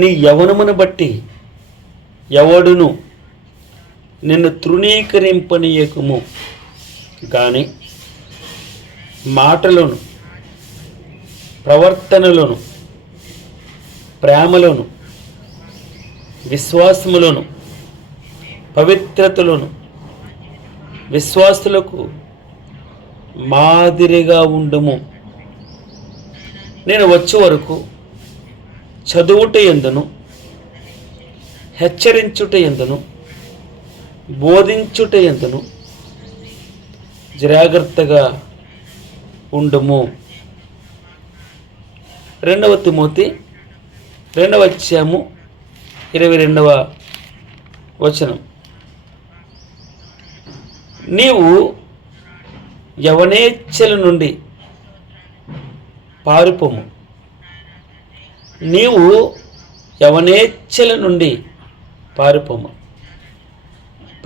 నీ యవనమును బట్టి ఎవడును నిన్ను తృణీకరింపనీయకుము, కానీ మాటలను, ప్రవర్తనలను, ప్రేమలను, విశ్వాసములను, పవిత్రతలను విశ్వాసులకు మాదిరిగా ఉండుము. నేను వచ్చే వరకు చదువుట యందును, హెచ్చరించుట యందును, బోధించుట యందును జాగ్రత్తగా ఉండుము. 2 తిమోతి 2వ అధ్యాయము 22వ వచనం. నీవు యవనేచ్ఛల నుండి పారిపోము. నీవు యవనేచ్ఛల నుండి పారిపోము.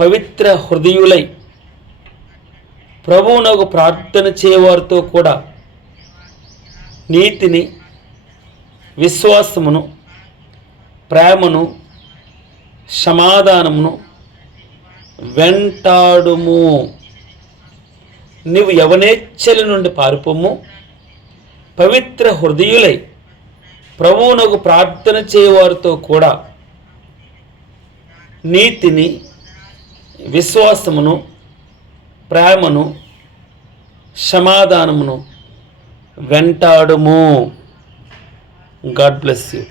పవిత్ర హృదయులై ప్రభువునకు ప్రార్థన చేయవారితో కూడా నీతిని, విశ్వాసమును, ప్రేమను, సమాధానమును వెంటాడుము. నీవు యవనేచ్ఛల నుండి పారిపోము. పవిత్ర హృదయులై ప్రభువునకు ప్రార్థన చేయవారితో కూడా నీతిని, విశ్వాసమును, ప్రేమను, సమాధానమును వెంటాడుము. God bless you.